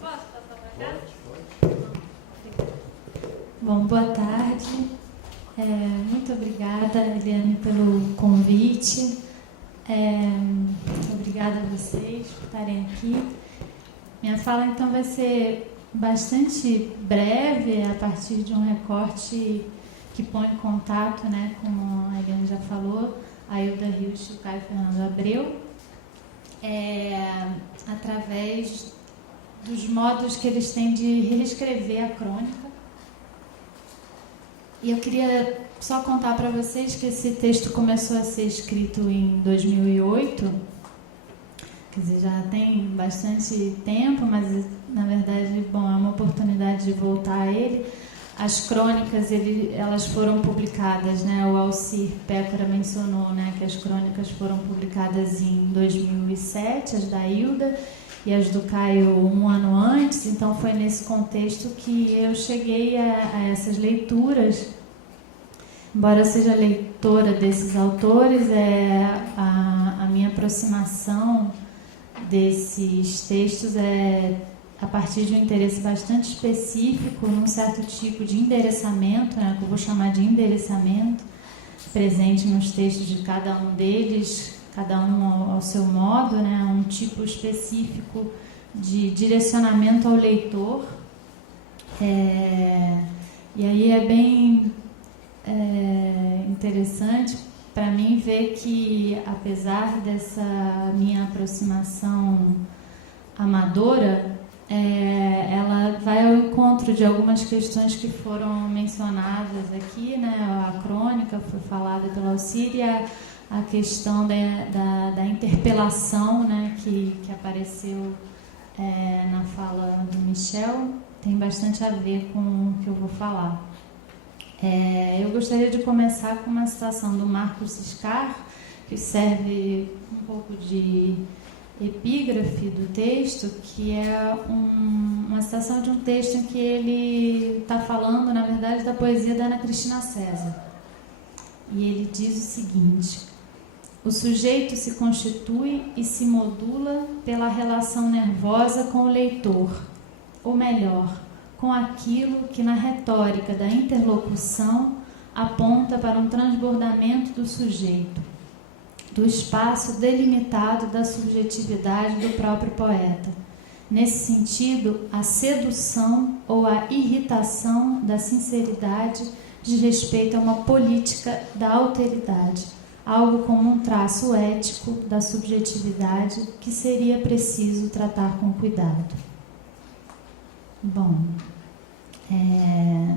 Posso passar para cá? Bom, boa tarde. Muito obrigada, Eliane, pelo convite. Obrigada a vocês por estarem aqui. Minha fala, então, vai ser bastante breve, a partir de um recorte que põe em contato, né, como a Eliane já falou, a Hilda Rios e o Caio Fernando Abreu, através dos modos que eles têm de reescrever a crônica. E eu queria só contar para vocês que esse texto começou a ser escrito em 2008, quer dizer, já tem bastante tempo, mas, na verdade, bom, é uma oportunidade de voltar a ele. As crônicas, elas foram publicadas, né? O Alcir Pécora mencionou, né, que as crônicas foram publicadas em 2007, as da Hilda, e as do Caio um ano antes. Então foi nesse contexto que eu cheguei a essas leituras. Embora eu seja leitora desses autores, a minha aproximação desses textos a partir de um interesse bastante específico, num certo tipo de endereçamento, né, que eu vou chamar de endereçamento, presente nos textos de cada um deles, cada um ao seu modo, né, um tipo específico de direcionamento ao leitor. E aí é bem interessante para mim ver que, apesar dessa minha aproximação amadora, ela vai ao encontro de algumas questões que foram mencionadas aqui, né? A crônica foi falada pela Alcíria, a questão da interpelação, né, que apareceu na fala do Michel, tem bastante a ver com o que eu vou falar. Eu gostaria de começar com uma citação do Marcos Ciscar, que serve um pouco de epígrafe do texto, que é uma citação de um texto em que ele está falando, na verdade, da poesia da Ana Cristina César. E ele diz o seguinte: o sujeito se constitui e se modula pela relação nervosa com o leitor, ou melhor, com aquilo que na retórica da interlocução aponta para um transbordamento do sujeito, do espaço delimitado da subjetividade do próprio poeta. Nesse sentido, a sedução ou a irritação da sinceridade diz respeito a uma política da alteridade, algo como um traço ético da subjetividade que seria preciso tratar com cuidado. Bom,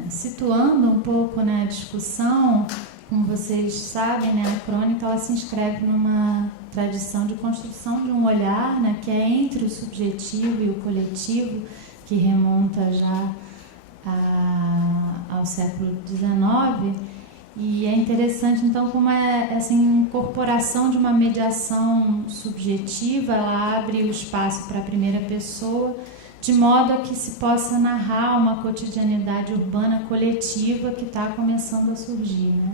situando um pouco, né, a discussão, como vocês sabem, né, a crônica ela se inscreve numa tradição de construção de um olhar, né, que é entre o subjetivo e o coletivo, que remonta já ao século XIX. E é interessante, então, como essa incorporação de uma mediação subjetiva, ela abre o espaço para a primeira pessoa, de modo a que se possa narrar uma cotidianidade urbana coletiva que está começando a surgir, né?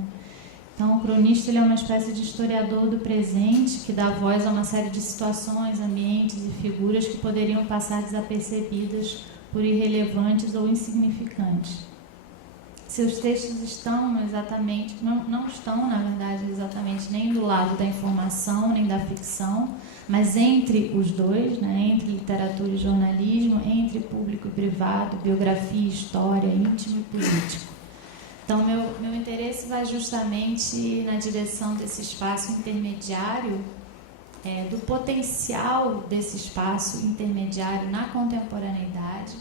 Então, o cronista ele é uma espécie de historiador do presente que dá voz a uma série de situações, ambientes e figuras que poderiam passar desapercebidas por irrelevantes ou insignificantes. Seus textos estão exatamente, não estão, na verdade, exatamente nem do lado da informação, nem da ficção, mas entre os dois, né, entre literatura e jornalismo, entre público e privado, biografia, história, íntimo e político. Então, meu interesse vai justamente na direção desse espaço intermediário, do potencial desse espaço intermediário na contemporaneidade,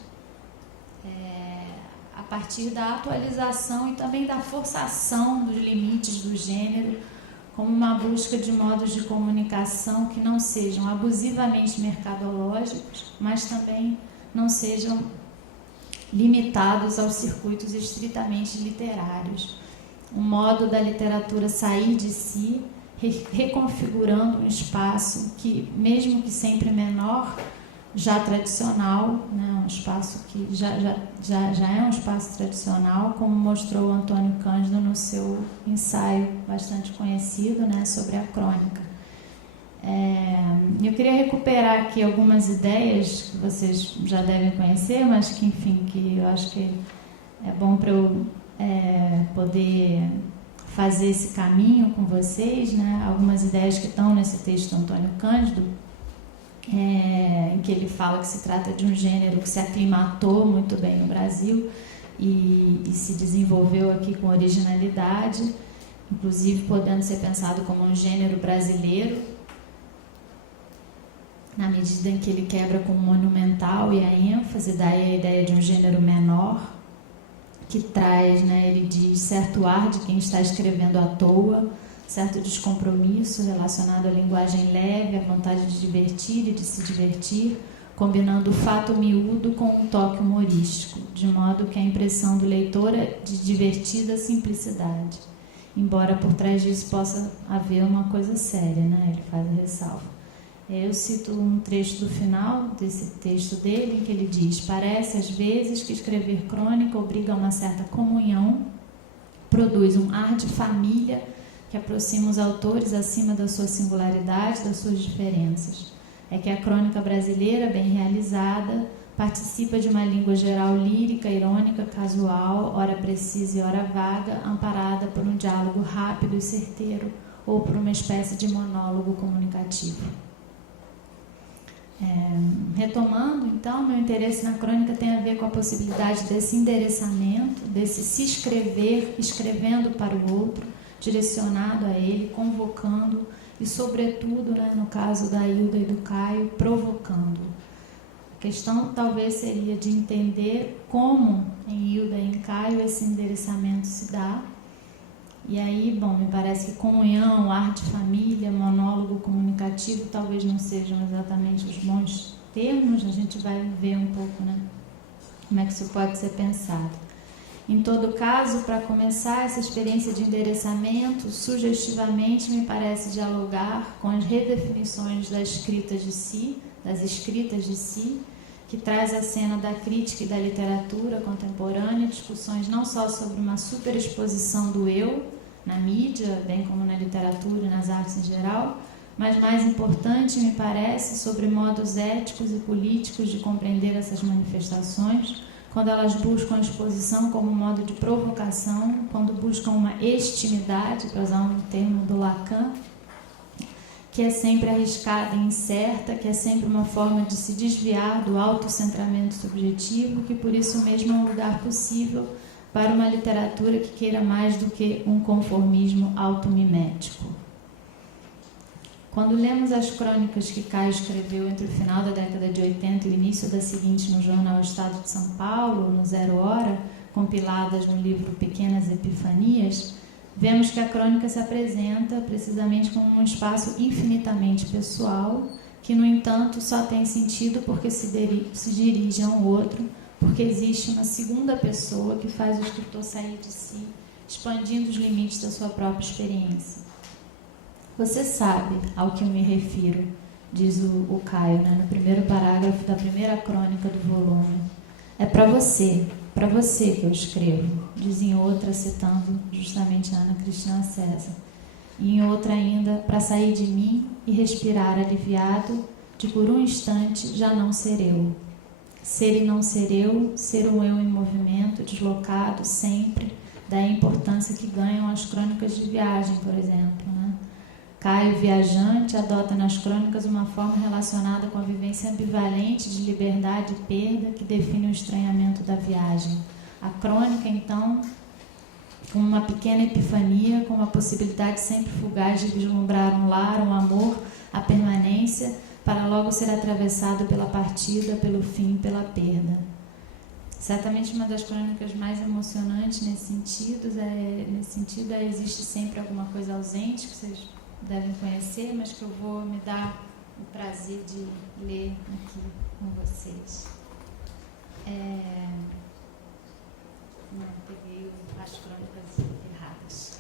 a partir da atualização e também da forçação dos limites do gênero, como uma busca de modos de comunicação que não sejam abusivamente mercadológicos, mas também não sejam limitados aos circuitos estritamente literários. Um modo da literatura sair de si, reconfigurando um espaço que, mesmo que sempre menor, já tradicional, né, um espaço que já é um espaço tradicional, como mostrou o Antônio Cândido no seu ensaio bastante conhecido, né, sobre a crônica. Eu queria recuperar aqui algumas ideias que vocês já devem conhecer, mas que, enfim, que eu acho que é bom para eu poder fazer esse caminho com vocês, né? Algumas ideias que estão nesse texto do Antônio Cândido, em que ele fala que se trata de um gênero que se aclimatou muito bem no Brasil e se desenvolveu aqui com originalidade, inclusive podendo ser pensado como um gênero brasileiro, na medida em que ele quebra com o monumental e a ênfase, daí a ideia de um gênero menor, que traz, né, ele diz, certo ar de quem está escrevendo à toa, certo descompromisso relacionado à linguagem leve, à vontade de divertir e de se divertir, combinando o fato miúdo com um toque humorístico, de modo que a impressão do leitor é de divertida simplicidade, embora por trás disso possa haver uma coisa séria, né? Ele faz a ressalva. Eu cito um trecho do final desse texto dele, em que ele diz: parece às vezes que escrever crônica obriga a uma certa comunhão, produz um ar de família que aproxima os autores acima da sua singularidade, das suas diferenças. É que a crônica brasileira, bem realizada, participa de uma língua geral lírica, irônica, casual, ora precisa e ora vaga, amparada por um diálogo rápido e certeiro ou por uma espécie de monólogo comunicativo. Retomando, então, meu interesse na crônica tem a ver com a possibilidade desse endereçamento, desse se escrever, escrevendo para o outro, direcionado a ele, convocando e, sobretudo, né, no caso da Hilda e do Caio, provocando. A questão talvez seria de entender como em Hilda e em Caio esse endereçamento se dá. E aí, bom, me parece que comunhão, ar de família, monólogo comunicativo talvez não sejam exatamente os bons termos, a gente vai ver um pouco, né, como é que isso pode ser pensado. Em todo caso, para começar, essa experiência de endereçamento, sugestivamente, me parece dialogar com as redefinições das escritas de si, que traz a cena da crítica e da literatura contemporânea, discussões não só sobre uma superexposição do eu, na mídia, bem como na literatura e nas artes em geral, mas mais importante, me parece, sobre modos éticos e políticos de compreender essas manifestações, quando elas buscam a exposição como modo de provocação, quando buscam uma extimidade, para usar um termo do Lacan, que é sempre arriscada e incerta, que é sempre uma forma de se desviar do autocentramento subjetivo, que por isso mesmo é um lugar possível para uma literatura que queira mais do que um conformismo automimético. Quando lemos as crônicas que Caio escreveu entre o final da década de 80 e o início da seguinte no jornal Estado de São Paulo, no Zero Hora, compiladas no livro Pequenas Epifanias, vemos que a crônica se apresenta precisamente como um espaço infinitamente pessoal, que, no entanto, só tem sentido porque se dirige a um outro, porque existe uma segunda pessoa que faz o escritor sair de si, expandindo os limites da sua própria experiência. Você sabe ao que eu me refiro, diz o Caio, né, no primeiro parágrafo da primeira crônica do volume. É para você que eu escrevo, diz em outra, citando justamente Ana Cristina César. E em outra ainda, para sair de mim e respirar aliviado, de por um instante já não ser eu. Ser e não ser eu, ser um eu em movimento, deslocado sempre, daí a importância que ganham as crônicas de viagem, por exemplo, né? Caio, viajante, adota nas crônicas uma forma relacionada com a vivência ambivalente de liberdade e perda que define o estranhamento da viagem. A crônica, então, como uma pequena epifania, com a possibilidade sempre fugaz de vislumbrar um lar, um amor, a permanência, para logo ser atravessado pela partida, pelo fim, pela perda. Certamente uma das crônicas mais emocionantes nesse sentido existe sempre alguma coisa ausente, que vocês devem conhecer, mas que eu vou me dar o prazer de ler aqui com vocês. Não, peguei as crônicas erradas.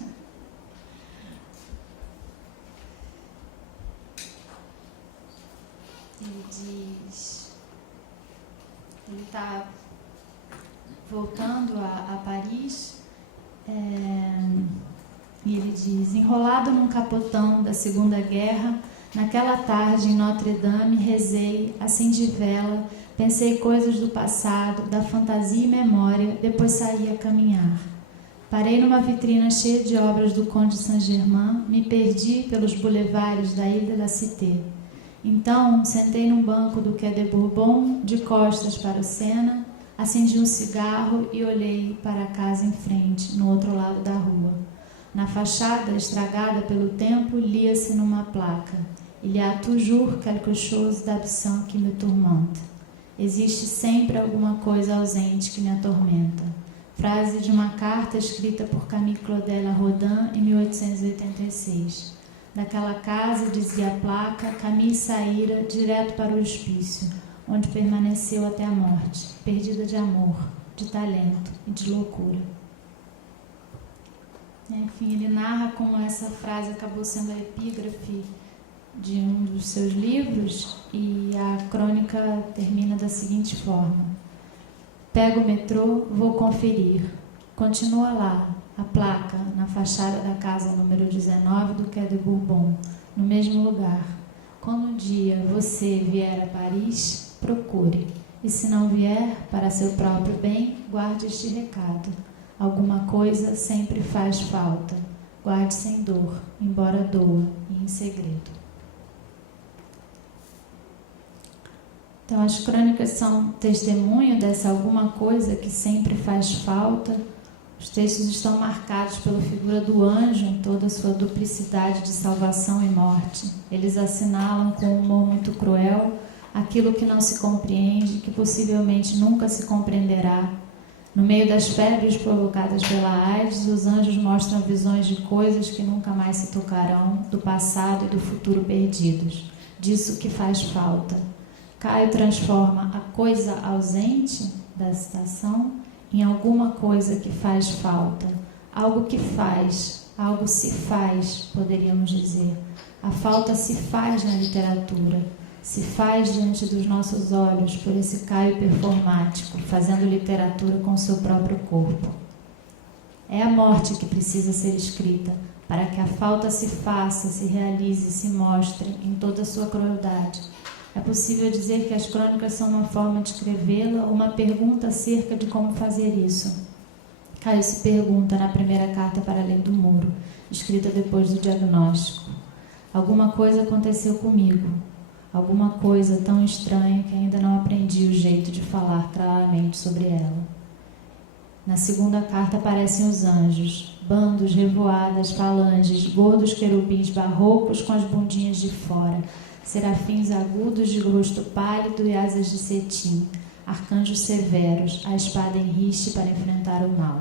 Ele diz... Ele está voltando a Paris, e ele diz: enrolado num capotão da Segunda Guerra, Naquela tarde, em Notre-Dame, rezei, acendi vela, pensei coisas do passado, da fantasia e memória, depois saí a caminhar. Parei numa vitrina cheia de obras do Conde de Saint-Germain, me perdi pelos boulevares da Ilha da Cité. Então, sentei num banco do Quai de Bourbon, de costas para o Sena, acendi um cigarro e olhei para a casa em frente, no outro lado da rua. Na fachada, estragada pelo tempo, lia-se numa placa: Il y a toujours quelque chose d'absent qui me tourmente. Existe sempre alguma coisa ausente que me atormenta. Frase de uma carta escrita por Camille Claudel a Rodin em 1886. Daquela casa, dizia a placa, Camille saíra direto para o hospício, onde permaneceu até a morte, perdida de amor, de talento e de loucura. Enfim, ele narra como essa frase acabou sendo a epígrafe de um dos seus livros, e a crônica termina da seguinte forma: pego o metrô, vou conferir. Continua lá, a placa, na fachada da casa número 19 do Quai de Bourbon, no mesmo lugar. Quando um dia você vier a Paris, procure. E se não vier, para seu próprio bem, guarde este recado. Alguma coisa sempre faz falta. Guarde sem dor, embora doa, e em segredo. Então, as crônicas são testemunho dessa alguma coisa que sempre faz falta. Os textos estão marcados pela figura do anjo em toda a sua duplicidade de salvação e morte. Eles assinalam com um humor muito cruel aquilo que não se compreende, que possivelmente nunca se compreenderá. No meio das febres provocadas pela AIDS, os anjos mostram visões de coisas que nunca mais se tocarão, do passado e do futuro perdidos. Disso que faz falta. Caio transforma a coisa ausente da citação em alguma coisa que faz falta. Algo que faz, algo se faz, poderíamos dizer. A falta se faz na literatura. Se faz diante dos nossos olhos por esse Caio performático, fazendo literatura com seu próprio corpo. É a morte que precisa ser escrita, para que a falta se faça, se realize, se mostre em toda a sua crueldade. É possível dizer que as crônicas são uma forma de escrevê-la, uma pergunta acerca de como fazer isso. Caio se pergunta na primeira carta para além do muro, escrita depois do diagnóstico. Alguma coisa aconteceu comigo. Alguma coisa tão estranha que ainda não aprendi o jeito de falar claramente sobre ela. Na segunda carta aparecem os anjos, bandos, revoadas, falanges, gordos querubins barrocos com as bundinhas de fora, serafins agudos de rosto pálido e asas de cetim, arcanjos severos, a espada em riste para enfrentar o mal.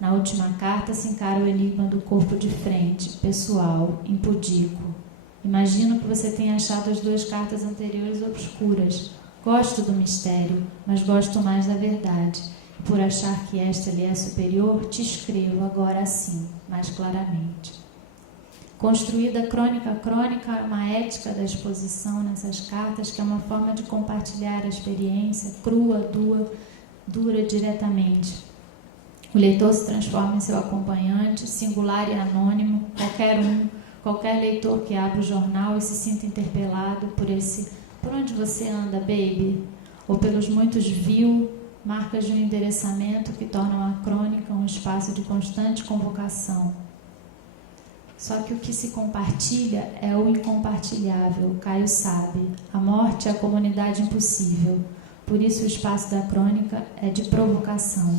Na última carta se encara o enigma do corpo de frente, pessoal, impudico. Imagino que você tenha achado as duas cartas anteriores obscuras. Gosto do mistério, mas gosto mais da verdade. E por achar que esta lhe é superior, te escrevo agora assim, mais claramente. Construída crônica a crônica, há uma ética da exposição nessas cartas, que é uma forma de compartilhar a experiência crua, dura diretamente. O leitor se transforma em seu acompanhante, singular e anônimo, qualquer leitor que abra o jornal e se sinta interpelado por esse "por onde você anda, baby?", ou pelos muitos marcas de um endereçamento que tornam a crônica um espaço de constante convocação. Só que o que se compartilha é o incompartilhável, Caio sabe. A morte é a comunidade impossível. Por isso o espaço da crônica é de provocação.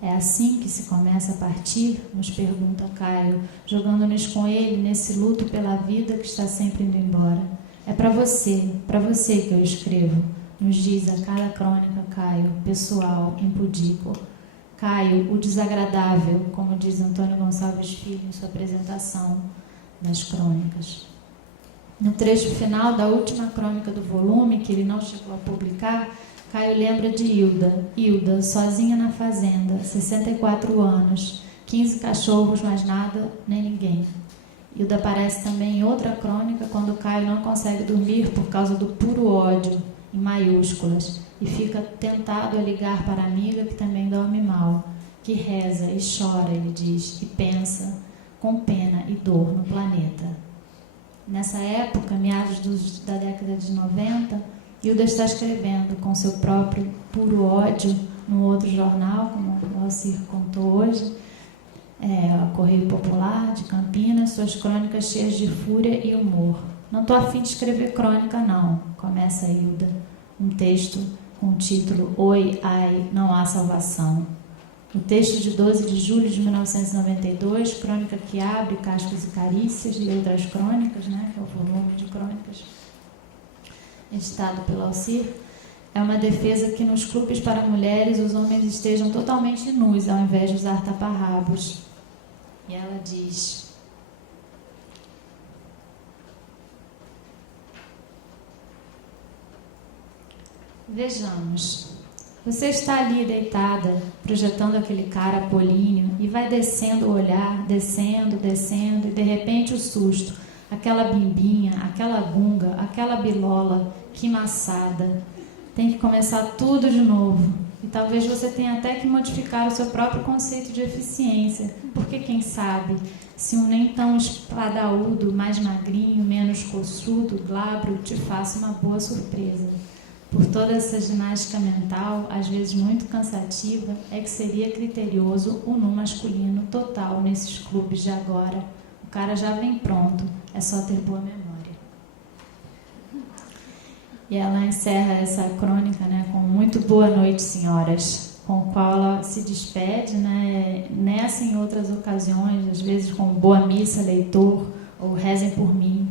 É assim que se começa a partir, nos pergunta Caio, jogando-nos com ele nesse luto pela vida que está sempre indo embora. É para você que eu escrevo, nos diz a cada crônica Caio, pessoal, impudico. Caio, o desagradável, como diz Antônio Gonçalves Filho em sua apresentação das crônicas. No trecho final da última crônica do volume, que ele não chegou a publicar, Caio lembra de Hilda, sozinha na fazenda, 64 anos, 15 cachorros, mas nada, nem ninguém. Hilda aparece também em outra crônica, quando Caio não consegue dormir por causa do puro ódio, em maiúsculas, e fica tentado a ligar para a amiga que também dorme mal, que reza e chora, ele diz, e pensa com pena e dor no planeta. Nessa época, meados da década de 90, Hilda está escrevendo com seu próprio puro ódio num outro jornal, como o Alcir contou hoje, o Correio Popular de Campinas, suas crônicas cheias de fúria e humor. Não estou a fim de escrever crônica, não, começa a Hilda, um texto com o título Oi, ai, não há salvação. O texto de 12 de julho de 1992, crônica que abre Cascos e Carícias e outras crônicas, né, que é o volume de crônicas editado pelo Alcir, é uma defesa que nos clubes para mulheres os homens estejam totalmente nus ao invés de usar taparrabos. E ela diz: vejamos, você está ali deitada, projetando aquele cara apolíneo e vai descendo o olhar, descendo, descendo, e de repente o susto, aquela bimbinha, aquela gunga, aquela bilola, que maçada. Tem que começar tudo de novo. E talvez você tenha até que modificar o seu próprio conceito de eficiência, porque quem sabe, se um nem tão espadaúdo, mais magrinho, menos coçudo, glabro, te faça uma boa surpresa. Por toda essa ginástica mental, às vezes muito cansativa, é que seria criterioso o nu masculino total nesses clubes de agora. O cara já vem pronto, é só ter boa memória. E ela encerra essa crônica, né, com muito boa noite, senhoras, com o qual ela se despede, né, nessa e em outras ocasiões, às vezes com boa missa, leitor, ou rezem por mim.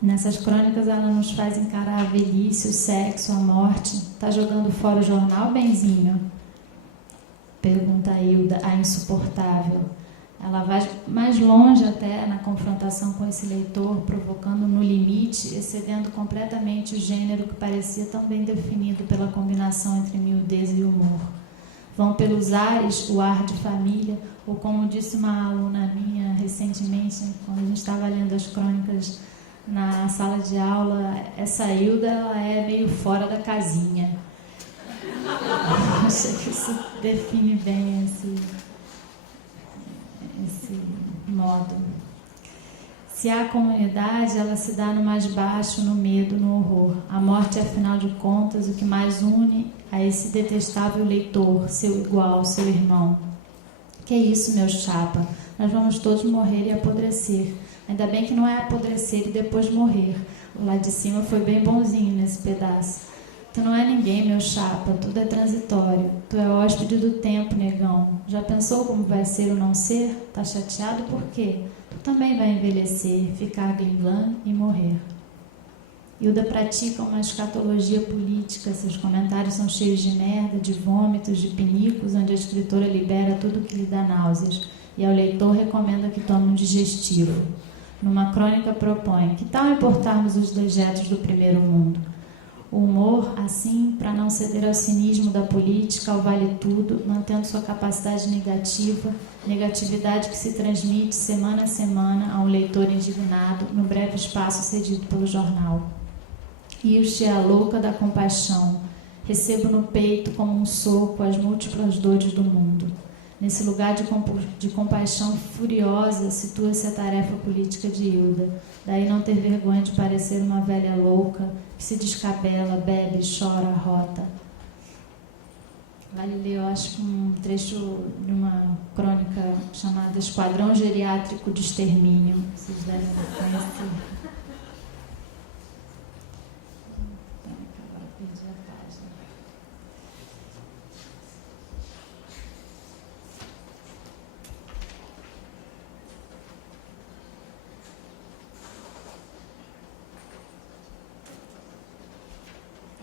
Nessas crônicas ela nos faz encarar a velhice, o sexo, a morte. Está jogando fora o jornal, benzinho? Pergunta a Hilda, a insuportável. Ela vai mais longe até na confrontação com esse leitor, provocando no limite, excedendo completamente o gênero que parecia tão bem definido pela combinação entre miudez e humor. Vão pelos ares, o ar de família, ou como disse uma aluna minha recentemente, quando a gente estava lendo as crônicas na sala de aula, essa Hilda ela é meio fora da casinha. Acho que isso define bem esse modo. Se há comunidade, ela se dá no mais baixo, no medo, no horror. A morte é, afinal de contas, o que mais une a esse detestável leitor, seu igual, seu irmão. Que isso, meu chapa? Nós vamos todos morrer e apodrecer. Ainda bem que não é apodrecer e depois morrer. O lá de cima foi bem bonzinho nesse pedaço. Tu não é ninguém, meu chapa, tudo é transitório. Tu é hóspede do tempo, negão. Já pensou como vai ser ou não ser? Tá chateado por quê? Tu também vai envelhecer, ficar glinglã e morrer. Hilda pratica uma escatologia política, seus comentários são cheios de merda, de vômitos, de pinicos, onde a escritora libera tudo que lhe dá náuseas, e ao leitor recomenda que tome um digestivo. Numa crônica propõe, que tal importarmos os dejetos do primeiro mundo? O humor, assim, para não ceder ao cinismo da política, ao vale-tudo, mantendo sua capacidade negativa, negatividade que se transmite semana a semana a um leitor indignado no breve espaço cedido pelo jornal. Ilse é a louca da compaixão. Recebo no peito como um soco as múltiplas dores do mundo. Nesse lugar de compaixão furiosa situa-se a tarefa política de Hilda. Daí não ter vergonha de parecer uma velha louca que se descabela, bebe, chora, rota. Vale ler, eu acho, um trecho de uma crônica chamada Esquadrão Geriátrico de Extermínio. Vocês devem conhecer. Agora perdi a página.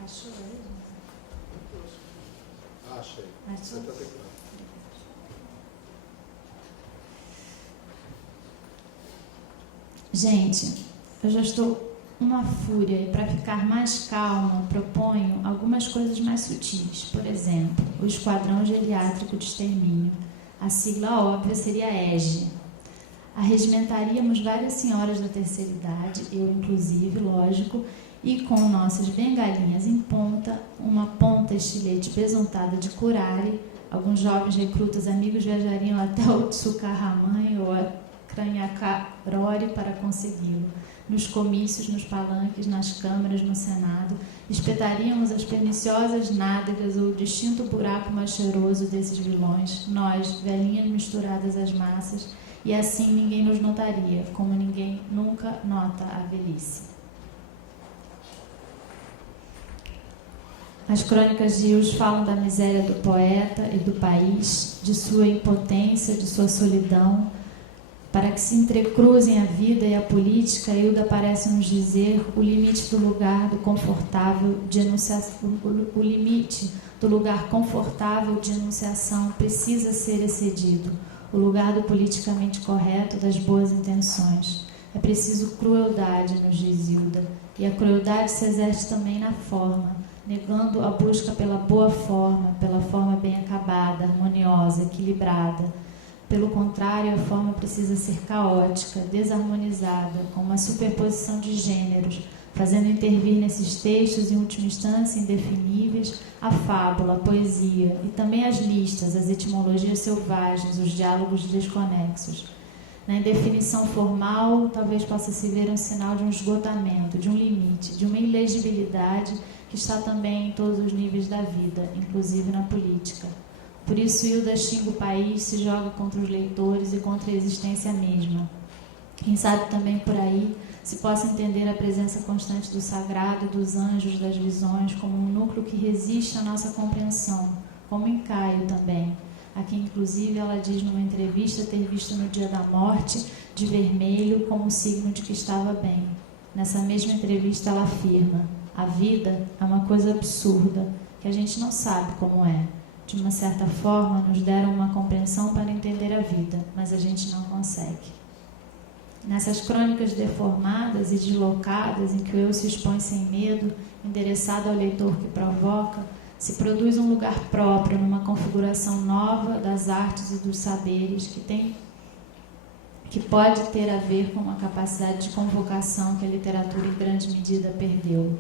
Achou aí? Achei. Achou? Gente, eu já estou uma fúria e para ficar mais calma proponho algumas coisas mais sutis. Por exemplo, o Esquadrão Geriátrico de Extermínio. A sigla óbvia seria EGE. Arregimentaríamos várias senhoras da terceira idade, eu inclusive, lógico, e com nossas bengalinhas em ponta, uma ponta estilete besuntada de curare, alguns jovens recrutas amigos viajariam até o Tsukaramãe ou a escranhacarore para consegui-lo. Nos comícios, nos palanques, nas câmaras, no Senado, espetaríamos as perniciosas nádegas ou o distinto buraco mais cheiroso desses vilões, nós, velhinhas misturadas às massas, e assim ninguém nos notaria, como ninguém nunca nota a velhice. As crônicas de Hughes falam da miséria do poeta e do país, de sua impotência, de sua solidão. Para que se entrecruzem a vida e a política, Hilda parece nos dizer o limite do lugar do confortável de enunciação, o limite do lugar confortável de enunciação precisa ser excedido, o lugar do politicamente correto, das boas intenções. É preciso crueldade, nos diz Hilda, e a crueldade se exerce também na forma, negando a busca pela boa forma, pela forma bem acabada, harmoniosa, equilibrada. Pelo contrário, a forma precisa ser caótica, desarmonizada, com uma superposição de gêneros, fazendo intervir nesses textos, em última instância, indefiníveis, a fábula, a poesia, e também as listas, as etimologias selvagens, os diálogos desconexos. Na indefinição formal, talvez possa se ver um sinal de um esgotamento, de um limite, de uma ilegibilidade que está também em todos os níveis da vida, inclusive na política. Por isso, Hilda xinga o país, se joga contra os leitores e contra a existência mesma. Quem sabe também por aí se possa entender a presença constante do sagrado, dos anjos, das visões, como um núcleo que resiste à nossa compreensão, como em Caio também, a quem inclusive ela diz numa entrevista ter visto no dia da morte de vermelho como signo de que estava bem. Nessa mesma entrevista ela afirma: a vida é uma coisa absurda, que a gente não sabe como é. De uma certa forma, nos deram uma compreensão para entender a vida, mas a gente não consegue. Nessas crônicas deformadas e deslocadas, em que o eu se expõe sem medo, endereçado ao leitor que provoca, se produz um lugar próprio, numa configuração nova das artes e dos saberes, que pode ter a ver com a capacidade de convocação que a literatura em grande medida perdeu.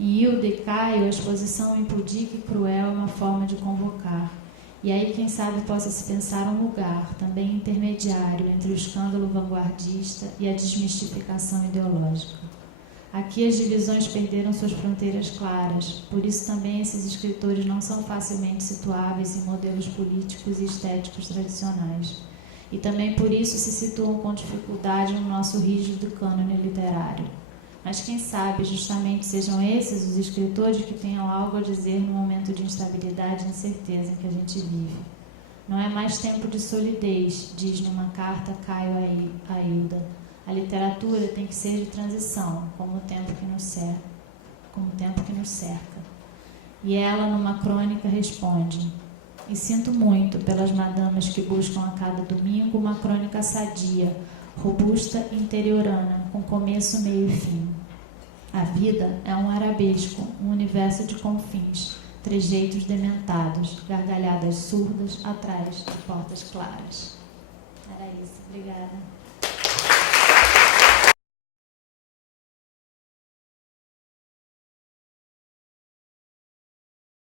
Em Hilda e Caio, a exposição impudica e cruel é uma forma de convocar. E aí, quem sabe, possa se pensar um lugar, também intermediário, entre o escândalo vanguardista e a desmistificação ideológica. Aqui as divisões perderam suas fronteiras claras, por isso também esses escritores não são facilmente situáveis em modelos políticos e estéticos tradicionais. E também por isso se situam com dificuldade no nosso rígido cânone literário. Mas quem sabe justamente sejam esses os escritores que tenham algo a dizer no momento de instabilidade e incerteza em que a gente vive. Não é mais tempo de solidez, diz numa carta Caio a Hilda. A literatura tem que ser de transição, como o tempo que nos cerca. E ela, numa crônica, responde: e sinto muito pelas madamas que buscam a cada domingo uma crônica sadia, robusta e interiorana, com começo, meio e fim. A vida é um arabesco, um universo de confins, trejeitos dementados, gargalhadas surdas atrás de portas claras. Era isso. Obrigada.